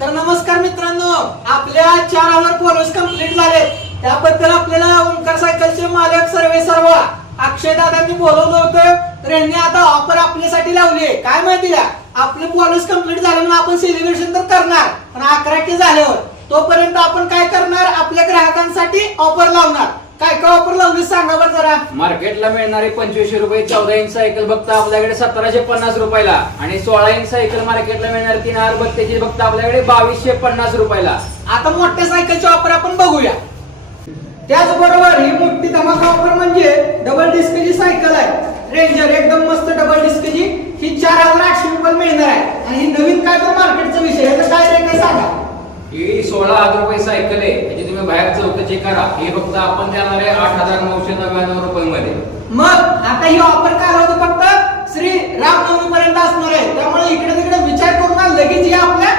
तर नमस्कार मित्रांनो, आपल्या 4000 फॉलोअर्स कंप्लीट झाले. त्याबद्दल आपल्याला ओंकार सायकलचे मालक सर्व अक्षय दादांनी बोलवलं होतं. तर यांनी आता ऑफर आपल्यासाठी लावली आहे. काय माहिती का, आपले फॉलोअर्स कंप्लीट झाल्यावर आपण सेलिब्रेशन तर करणार, पण 11K झाल्यावर तोपर्यंत आपण काय करणार, आपल्या ग्राहकांसाठी ऑफर लावणार. काय काय ऑफर लावली सांगा बरं जरा. मार्केटला मिळणारी 2500 रुपये 14 इंच सायकल फक्त आपल्याकडे 1750 रुपयाला आणि 16 इंच सायकल मार्केटला मिळणारी 3032 फक्त आपल्याकडे 2250 रुपयाला. आता मोठ्या सायकलची ऑफर आपण बघूया. त्याचबरोबर ही मोठी धमाका ऑफर म्हणजे डबल डिस्कची सायकल आहे. रेंजर एकदम मस्त डबल डिस्कची, ही 4800 रुपये मिळणार आहे. आणि ही नवीन काय तर मार्केटचा विषय, याचं काय रेट आहे सांगा. ही 16,000 रुपये सायकल आहे, त्याची तुम्ही बाहेर चौकशी करा. हे फक्त आपण देणार आहे 8,999 रुपये. मग आता ही ऑफर कालावधी फक्त श्री रामनवमी पर्यंत असणार आहे. त्यामुळे इकडे तिकडे विचार करून लगेच या आपल्या